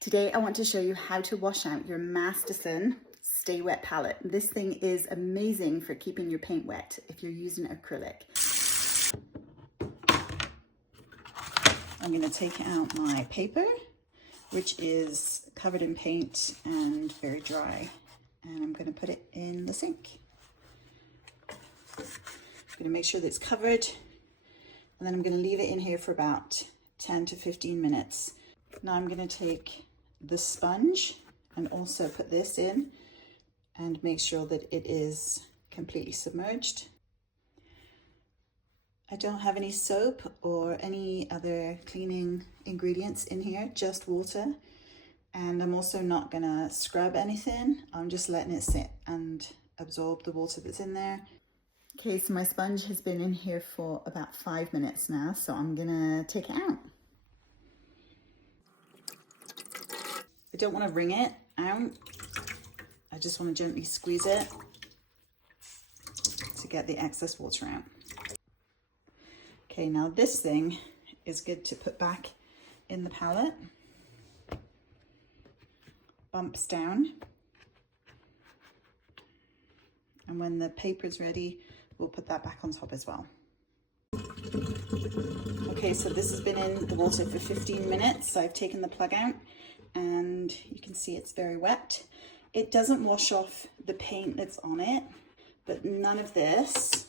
Today I want to show you how to wash out your Masterson Stay Wet palette. This thing is amazing for keeping your paint wet if you're using acrylic. I'm going to take out my paper, which is covered in paint and very dry, and I'm going to put it in the sink. I'm going to make sure that it's covered, and then I'm going to leave it in here for about 10 to 15 minutes. Now I'm going to take the sponge and also put this in and make sure that it is completely submerged. I don't have any soap or any other cleaning ingredients in here, just water. And I'm also not gonna scrub anything. I'm just letting it sit and absorb the water that's in there. Okay, so my sponge has been in here for about 5 minutes now, so I'm gonna take it out. I don't want to wring it out. I just want to gently squeeze it to get the excess water out. Okay, now this thing is good to put back in the palette. Bumps down. And when the paper's ready, we'll put that back on top as well. Okay, so this has been in the water for 15 minutes. I've taken the plug out and you can see it's very wet. It doesn't wash off the paint that's on it, but none of this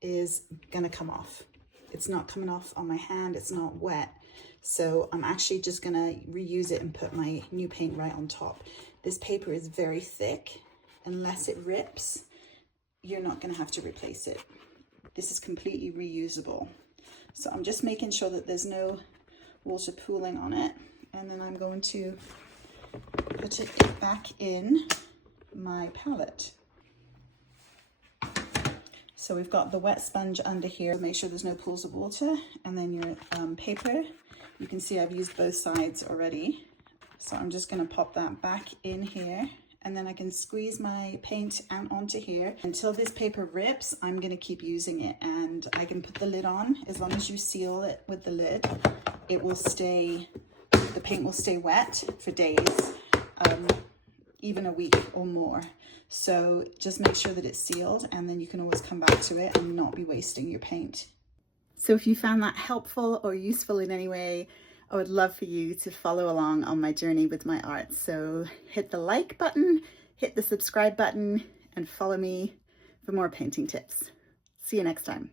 is gonna come off. It's not coming off on my hand, it's not wet. So I'm actually just gonna reuse it and put my new paint right on top. This paper is very thick. Unless it rips, you're not gonna have to replace it. This is completely reusable. So I'm just making sure that there's no water pooling on it, and then I'm going to put it back in my palette. So we've got the wet sponge under here. Make sure there's no pools of water, and then your paper. You can see I've used both sides already. So I'm just going to pop that back in here, and then I can squeeze my paint out onto here. Until this paper rips, I'm going to keep using it, and I can put the lid on. As long as you seal it with the lid, it will stay, the paint will stay wet for days, even a week or more. So just make sure that it's sealed, and then you can always come back to it and not be wasting your paint. So if you found that helpful or useful in any way, I would love for you to follow along on my journey with my art. So hit the like button, hit the subscribe button, and follow me for more painting tips. See you next time.